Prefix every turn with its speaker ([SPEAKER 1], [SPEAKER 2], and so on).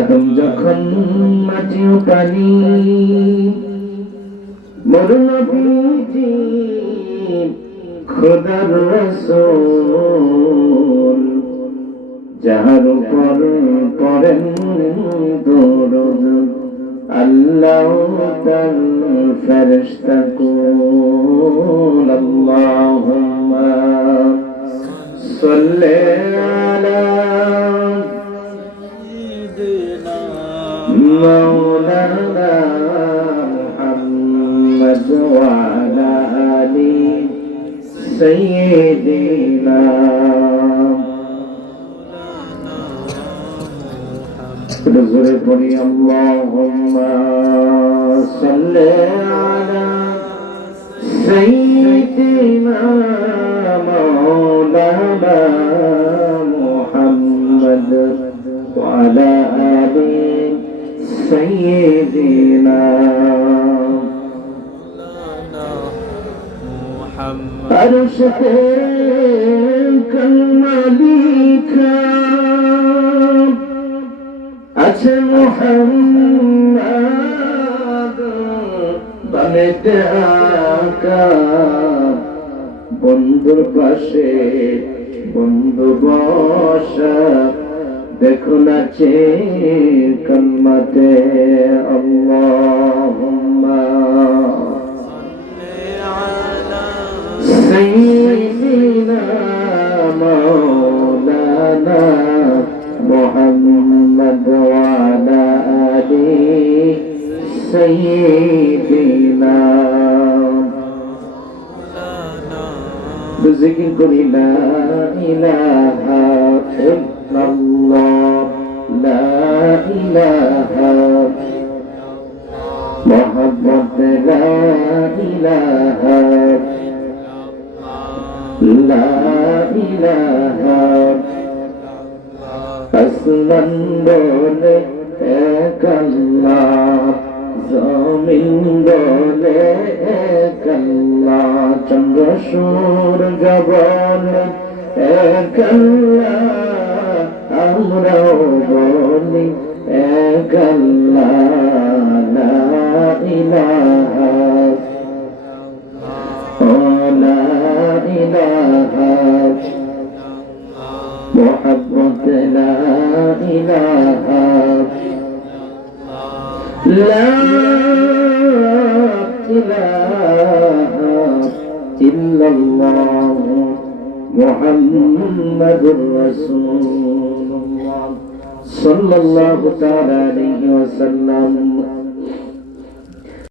[SPEAKER 1] আদম যখন মাটি পানি মরুন খোদার রসুল, যাহার উপর পড়েন দরুদ, আল্লাহ তার ফেরেশতা কুল। আল্লাহুম্মা সাল্লি مولانا محمد وعلى آل سيدنا نزل بني اللهم صل على سيدنا مولانا محمد وعلى آل سيدنا أرشدك الملك আছে মোহাম্মদ বানেতে আকা বন্ধুর পাশে বন্ধু বসা দেখো নাচে কন্মাতে আল্লাহুম্মা। সাইয়্যিদিনা মাওলানা মুহাম্মদ ওয়া আলা আলি সাইয়্যিদিনা। জিকির করি, লা ইলাহা محمد لا إله لا إله আসমান বলে এক আল্লাহ জমিন বলে এক আল্লাহ চন্দ্র সূর্য বলে এক আল্লাহ আমরাও বলি এক আল্লাহ লা محمد لا إله لا إله إلا الله محمد رسول الله صلى الله تعالى عليه وسلم